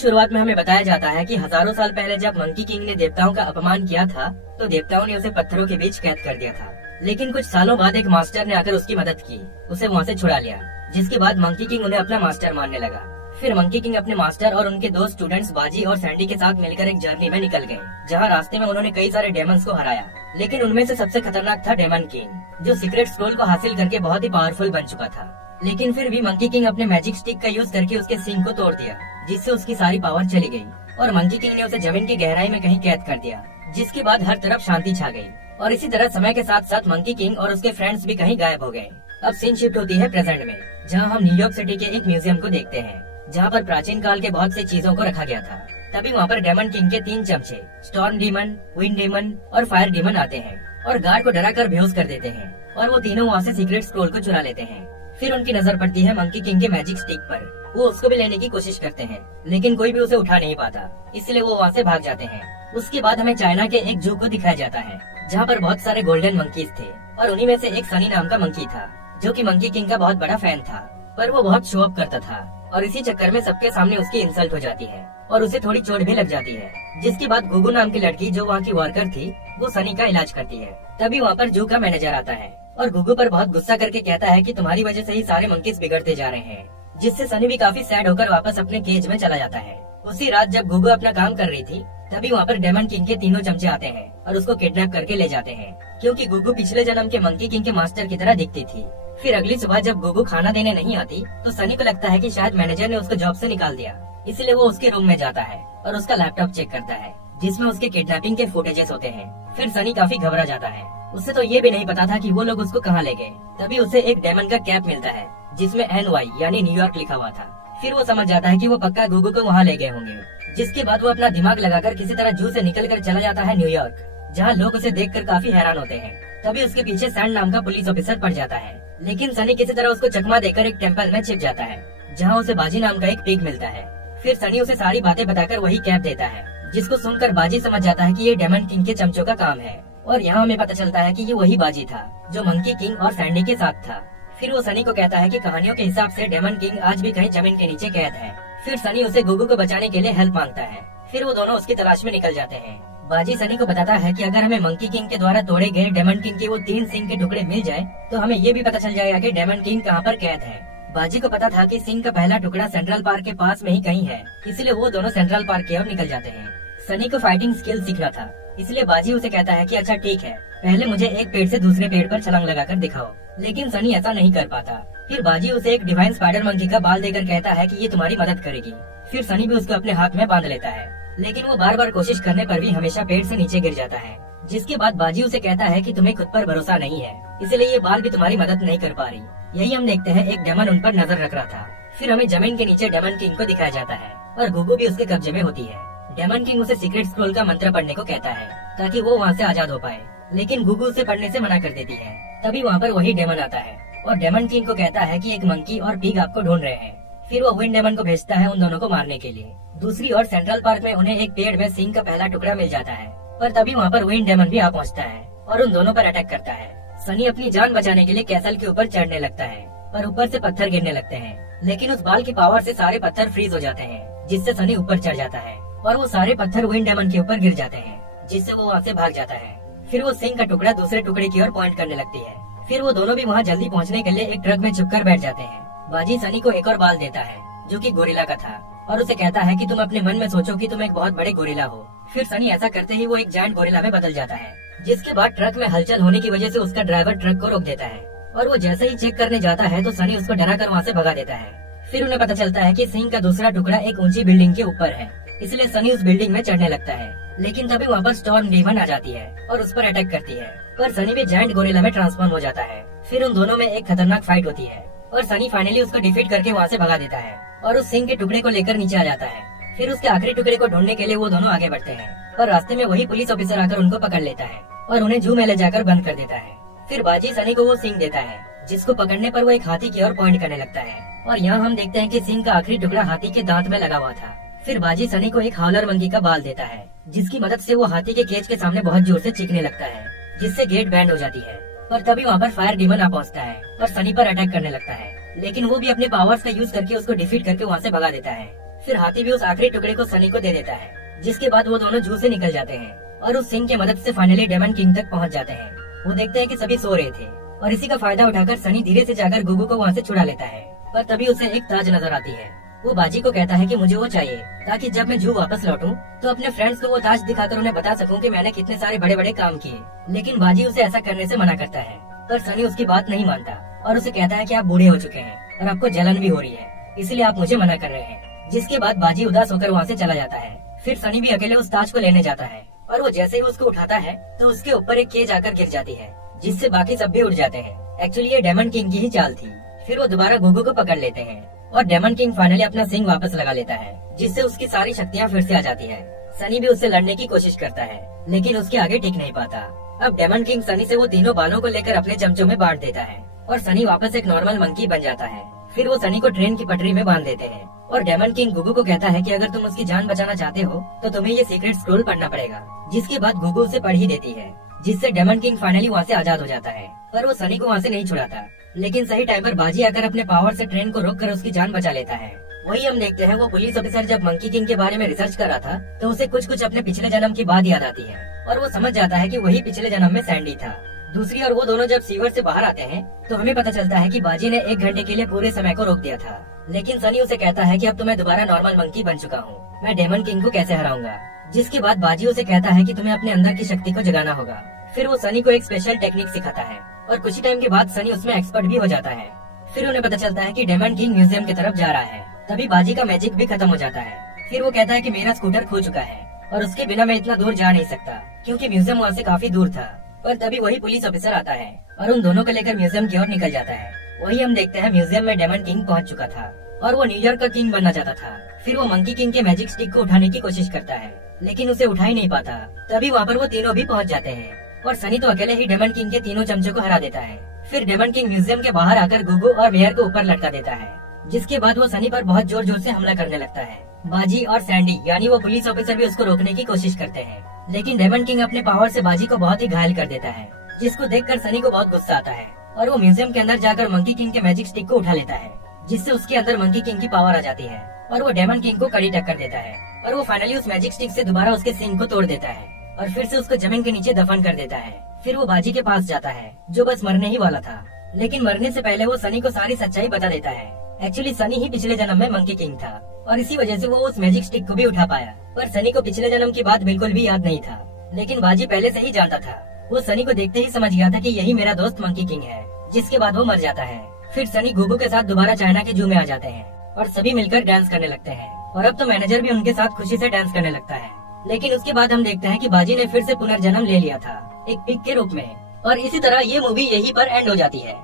शुरुआत में हमें बताया जाता है कि हजारों साल पहले जब मंकी किंग ने देवताओं का अपमान किया था तो देवताओं ने उसे पत्थरों के बीच कैद कर दिया था। लेकिन कुछ सालों बाद एक मास्टर ने आकर उसकी मदद की, उसे वहाँ से छुड़ा लिया, जिसके बाद मंकी किंग उन्हें अपना मास्टर मानने लगा। फिर मंकी किंग अपने मास्टर और उनके दो स्टूडेंट्स बाजी और सैंडी के साथ मिलकर एक जर्नी में निकल गए, जहाँ रास्ते में उन्होंने कई सारे डेमंस को हराया। लेकिन उनमें से सबसे खतरनाक था डेमन किंग, जो सीक्रेट स्क्रोल को हासिल करके बहुत ही पावरफुल बन चुका था। लेकिन फिर भी मंकी किंग अपने मैजिक स्टिक का यूज करके उसके सींग को तोड़ दिया, जिससे उसकी सारी पावर चली गई और मंकी किंग ने उसे जमीन की गहराई में कहीं कैद कर दिया, जिसके बाद हर तरफ शांति छा गई। और इसी तरह समय के साथ साथ मंकी किंग और उसके फ्रेंड्स भी कहीं गायब हो गए। अब सीन शिफ्ट होती है प्रेजेंट में, जहाँ हम न्यूयॉर्क सिटी के एक म्यूजियम को देखते हैं, जहाँ पर प्राचीन काल के बहुत सी चीजों को रखा गया था। तभी वहाँ पर डेमन किंग के 3 चमचे स्टॉर्म डीमन, विंड डीमन और फायर डीमन आते हैं और गार्ड को डरा कर बेहोश कर देते हैं और वो तीनों वहाँ से सीक्रेट स्क्रोल को चुरा लेते हैं। फिर उनकी नजर पड़ती है मंकी किंग के मैजिक स्टिक पर। वो उसको भी लेने की कोशिश करते हैं, लेकिन कोई भी उसे उठा नहीं पाता, इसलिए वो वहाँ से भाग जाते हैं। उसके बाद हमें चाइना के एक जू को दिखाया जाता है, जहाँ पर बहुत सारे गोल्डन मंकीज थे और उन्हीं में से एक सनी नाम का मंकी था, जो कि मंकी किंग का बहुत बड़ा फैन था। पर वो बहुत शो ऑफ करता था और इसी चक्कर में सबके सामने उसकी इंसल्ट हो जाती है और उसे थोड़ी चोट भी लग जाती है। जिसके बाद गुगु नाम की लड़की, जो वहाँ की वर्कर थी, वो सनी का इलाज करती है। तभी वहाँ पर जू का मैनेजर आता है और गुगु पर बहुत गुस्सा करके कहता है कि तुम्हारी वजह से ही सारे मंकीज बिगड़ते जा रहे हैं, जिससे सनी भी काफी सैड होकर वापस अपने केज में चला जाता है। उसी रात जब गुगु अपना काम कर रही थी, तभी वहाँ पर डेमन किंग के तीनों चमचे आते हैं और उसको किडनैप करके ले जाते हैं, क्योंकि गुगु पिछले जन्म के मंकी किंग के मास्टर की तरह दिखती थी। फिर अगली सुबह जब गुगु खाना देने नहीं आती तो सनी को लगता है कि शायद मैनेजर ने उसको जॉब से निकाल दिया, इसलिए वो उसके रूम में जाता है और उसका लैपटॉप चेक करता है, जिसमें उसके किडनैपिंग के फुटेजेस होते हैं। फिर सनी काफी घबरा जाता है, उसे तो ये भी नहीं पता था कि वो लोग उसको कहाँ ले गए। तभी उसे एक डेमन का कैप मिलता है, जिसमें NY यानी न्यूयॉर्क लिखा हुआ था। फिर वो समझ जाता है कि वो पक्का गुगु को वहाँ ले गए होंगे, जिसके बाद वो अपना दिमाग लगाकर किसी तरह जू से निकलकर चला जाता है न्यूयॉर्क, जहाँ लोग उसे देखकर काफी हैरान होते हैं। तभी उसके पीछे सैंड नाम का पुलिस ऑफिसर पड़ जाता है, लेकिन सनी किसी तरह उसको चकमा देकर एक टेम्पल में छिप जाता है, जहाँ उसे बाजी नाम का एक पिग मिलता है। फिर सनी उसे सारी बातें बताकर वही कैप देता है, जिसको सुनकर बाजी समझ जाता है कि ये डेमन किंग के चमचों का काम है। और यहाँ हमें पता चलता है कि ये वही बाजी था जो मंकी किंग और सैंडी के साथ था। फिर वो सनी को कहता है कि कहानियों के हिसाब से डेमन किंग आज भी कहीं जमीन के नीचे कैद है। फिर सनी उसे गुगु को बचाने के लिए हेल्प मांगता है। फिर वो दोनों उसकी तलाश में निकल जाते हैं। बाजी सनी को बताता है कि अगर हमें मंकी किंग के द्वारा तोड़े गए डेमन किंग के वो 3 सिंग के टुकड़े मिल जाए तो हमें ये भी पता चल जाएगा कि डेमन किंग कहाँ पर कैद है। बाजी को पता था कि सिंग का पहला टुकड़ा सेंट्रल पार्क के पास में ही कहीं है, इसलिए वो दोनों सेंट्रल पार्क की ओर निकल जाते हैं। सनी को फाइटिंग स्किल सीखना था, इसलिए बाजी उसे कहता है कि अच्छा ठीक है, पहले मुझे एक पेड़ से दूसरे पेड़ पर छलांग लगाकर दिखाओ। लेकिन सनी ऐसा नहीं कर पाता। फिर बाजी उसे एक डिवाइन स्पाइडर मंकी का बाल देकर कहता है कि ये तुम्हारी मदद करेगी। फिर सनी भी उसको अपने हाथ में बांध लेता है, लेकिन वो बार बार कोशिश करने पर भी हमेशा पेड़ से नीचे गिर जाता है। जिसके बाद बाजी उसे कहता है कि तुम्हें खुद पर भरोसा नहीं है, इसलिए ये बाल भी तुम्हारी मदद नहीं कर पा रही। यही हम देखते हैं, एक डेमन उन पर नजर रख रहा था। फिर हमें जमीन के नीचे डेमन किंग को दिखाया जाता है और गुगु भी उसके कब्जे में होती है। डेमन किंग उसे सीक्रेट स्क्रोल का मंत्र पढ़ने को कहता है ताकि वो वहाँ से आजाद हो पाए, लेकिन गुगु उसे पढ़ने से मना कर देती है। तभी वहाँ पर वही डेमन आता है और डेमन किंग को कहता है कि एक मंकी और पिग आपको ढूंढ रहे हैं। फिर वो विंड डेमन को भेजता है उन दोनों को मारने के लिए। दूसरी ओर सेंट्रल पार्क में उन्हें एक पेड़ में सिंग का पहला टुकड़ा मिल जाता है, पर तभी वहाँ पर विंड डेमन भी आ पहुँचता है और उन दोनों पर अटैक करता है। सनी अपनी जान बचाने के लिए कैसल के ऊपर चढ़ने लगता है और ऊपर से पत्थर गिरने लगते हैं, लेकिन उस बाल की पावर से सारे पत्थर फ्रीज हो जाते हैं, जिससे सनी ऊपर चढ़ जाता है और वो सारे पत्थर विंड डेमन के ऊपर गिर जाते हैं, जिससे वो वहाँ से भाग जाता है। फिर वो सिंग का टुकड़ा दूसरे टुकड़े की ओर पॉइंट करने लगती है। फिर वो दोनों भी वहाँ जल्दी पहुँचने के लिए एक ट्रक में छुपकर बैठ जाते हैं। बाजी सनी को एक और बाल देता है जो कि गोरिल्ला का था और उसे कहता है कि तुम अपने मन में सोचो कि तुम एक बहुत बड़े गोरिल्ला हो। फिर सनी ऐसा करते ही वो एक जायंट गोरिल्ला में बदल जाता है, जिसके बाद ट्रक में हलचल होने की वजह से उसका ड्राइवर ट्रक को रोक देता है और वो जैसे ही चेक करने जाता है तो सनी उसको डरा कर वहाँ से भगा देता है। फिर उन्हें पता चलता है कि सिंह का दूसरा टुकड़ा एक ऊंची बिल्डिंग के ऊपर है, इसलिए सनी उस बिल्डिंग में चढ़ने लगता है। लेकिन तभी वहाँ पर स्टॉर्म डीमन आ जाती है और उस पर अटैक करती है, पर सनी भी जायंट गोरिल्ला में ट्रांसफॉर्म हो जाता है। फिर उन दोनों में एक खतरनाक फाइट होती है और सनी फाइनली उसको डिफीट करके वहाँ से भगा देता है और उस सिंह के टुकड़े को लेकर नीचे आ जाता है। फिर उसके आखिरी टुकड़े को ढूंढने के लिए वो दोनों आगे बढ़ते हैं और रास्ते में वही पुलिस ऑफिसर आकर उनको पकड़ लेता है और उन्हें जू में ले जाकर बंद कर देता है। फिर बाजी सनी को वो सिंह देता है, जिसको पकड़ने पर वो एक हाथी की ओर पॉइंट करने लगता है और यहाँ हम देखते हैं कि सिंह का आखिरी टुकड़ा हाथी के दांत में लगा हुआ था। फिर बाजी सनी को एक हाउलर मंकी का बाल देता है, जिसकी मदद से वो हाथी के केज के सामने बहुत जोर से चीखने लगता है, जिससे गेट बैंड हो जाती है। पर तभी वहाँ पर फायर डीमन आ पहुँचता है और सनी पर अटैक करने लगता है, लेकिन वो भी अपने पावर्स का यूज करके उसको डिफीट करके वहाँ से भगा देता है। फिर हाथी भी उस आखिरी टुकड़े को सनी को दे देता है, जिसके बाद वो दोनों जू से निकल जाते हैं और उस सिंह की मदद से फाइनली डेमन किंग तक पहुंच जाते हैं। वो देखते हैं कि सभी सो रहे थे और इसी का फायदा उठाकर सनी धीरे से जाकर गुगू को वहाँ से छुड़ा लेता है। पर तभी उसे एक ताज नजर आती है। वो बाजी को कहता है कि मुझे वो चाहिए ताकि जब मैं जू वापस लौटूं तो अपने फ्रेंड्स को वो ताज दिखाकर उन्हें बता सकूं कि मैंने कितने सारे बड़े बड़े काम किए। लेकिन बाजी उसे ऐसा करने से मना करता है, पर सनी उसकी बात नहीं मानता और उसे कहता है कि आप बूढ़े हो चुके हैं और आपको जलन भी हो रही है, इसलिए आप मुझे मना कर रहे हैं। जिसके बाद बाजी उदास होकर वहाँ से चला जाता है। फिर सनी भी अकेले उस ताज को लेने जाता है और वो जैसे ही उसको उठाता है तो उसके ऊपर एक केज आकर गिर जाती है, जिससे बाकी सब भी उड़ जाते हैं। एक्चुअली ये डेमन किंग की ही चाल थी। फिर वो दोबारा गुगू को पकड़ लेते हैं और डेमन किंग फाइनली अपना सिंह वापस लगा लेता है, जिससे उसकी सारी शक्तियाँ फिर से आ जाती है। सनी भी उससे लड़ने की कोशिश करता है, लेकिन उसके आगे टिक नहीं पाता। अब डेमन किंग सनी से वो तीनों बालों को लेकर अपने चमचों में बांट देता है और सनी वापस एक नॉर्मल मंकी बन जाता है। फिर वो सनी को ट्रेन की पटरी में बांध देते हैं और डेमन किंग गुगू को कहता है कि अगर तुम उसकी जान बचाना चाहते हो तो तुम्हें ये सीक्रेट स्क्रोल पढ़ना पड़ेगा। जिसके बाद गुगू उसे पढ़ ही देती है, जिससे डेमन किंग फाइनली वहाँ से आजाद हो जाता है। पर वो सनी को वहाँ से नहीं छुड़ाता, लेकिन सही टाइम पर बाजी आकर अपने पावर से ट्रेन को रोककर उसकी जान बचा लेता है। वही हम देखते हैं वो पुलिस ऑफिसर जब मंकी किंग के बारे में रिसर्च कर रहा था तो उसे कुछ अपने पिछले जन्म की बात याद आती है और वो समझ जाता है कि वही पिछले जन्म में सैंडी था। दूसरी ओर वो दोनों जब सीवर से बाहर आते हैं तो हमें पता चलता है कि बाजी ने 1 घंटे के लिए पूरे समय को रोक दिया था। लेकिन सनी उसे कहता है कि अब तो मैं दोबारा नॉर्मल मंकी बन चुका हूँ, मैं डेमन किंग को कैसे हराऊंगा। जिसके बाद बाजी उसे कहता है कि तुम्हें अपने अंदर की शक्ति को जगाना होगा। फिर वो सनी को एक स्पेशल टेक्निक सिखाता है और कुछ ही टाइम के बाद सनी उसमें एक्सपर्ट भी हो जाता है। फिर उन्हें पता चलता है कि डेमन किंग म्यूजियम की तरफ जा रहा है। तभी बाजी का मैजिक भी खत्म हो जाता है। फिर वो कहता है कि मेरा स्कूटर खो चुका है और उसके बिना मैं इतना दूर जा नहीं सकता, क्योंकि म्यूजियम वहाँ से काफी दूर था। पर तभी वही पुलिस ऑफिसर आता है और उन दोनों को लेकर म्यूजियम की ओर निकल जाता है। वही हम देखते हैं म्यूजियम में डेमन किंग पहुँच चुका था और वो न्यूयॉर्क का किंग बनना चाहता था। फिर वो मंकी किंग के मैजिक स्टिक को उठाने की कोशिश करता है, लेकिन उसे उठा ही नहीं पाता। तभी वहाँ पर वो तीनों भी पहुँच जाते हैं और सनी तो अकेले ही डेमन किंग के तीनों चमचों को हरा देता है। फिर डेमन किंग म्यूजियम के बाहर आकर गुगू और मेयर को ऊपर लटका देता है, जिसके बाद वो सनी पर बहुत जोर जोर से हमला करने लगता है। बाजी और सैंडी यानी वो पुलिस ऑफिसर भी उसको रोकने की कोशिश करते हैं, लेकिन डेमन किंग अपने पावर से बाजी को बहुत ही घायल कर देता है, जिसको देखकर सनी को बहुत गुस्सा आता है और वो म्यूजियम के अंदर जाकर मंकी किंग के मैजिक स्टिक को उठा लेता है, जिससे उसके अंदर मंकी किंग की पावर आ जाती है और वो डेमन किंग को कड़ी टक्कर देता है और वो फाइनली उस मैजिक स्टिक से दोबारा उसके सिंग को तोड़ देता है और फिर से उसको जमीन के नीचे दफन कर देता है। फिर वो बाजी के पास जाता है जो बस मरने ही वाला था, लेकिन मरने से पहले वो सनी को सारी सच्चाई बता देता है। एक्चुअली सनी ही पिछले जन्म में मंकी किंग था और इसी वजह से वो उस मैजिक स्टिक को भी उठा पाया। पर सनी को पिछले जन्म की बात बिल्कुल भी याद नहीं था, लेकिन बाजी पहले से ही जानता था। वो सनी को देखते ही समझ गया था कि यही मेरा दोस्त मंकी किंग है। जिसके बाद वो मर जाता है। फिर सनी गुगू के साथ दोबारा चाइना के जू में आ जाते हैं और सभी मिलकर डांस करने लगते हैं और अब तो मैनेजर भी उनके साथ खुशी से डांस करने लगता है। लेकिन उसके बाद हम देखते हैं कि बाजी ने फिर से पुनर्जन्म ले लिया था एक पिग के रूप में, और इसी तरह ये मूवी यहीं पर एंड हो जाती है।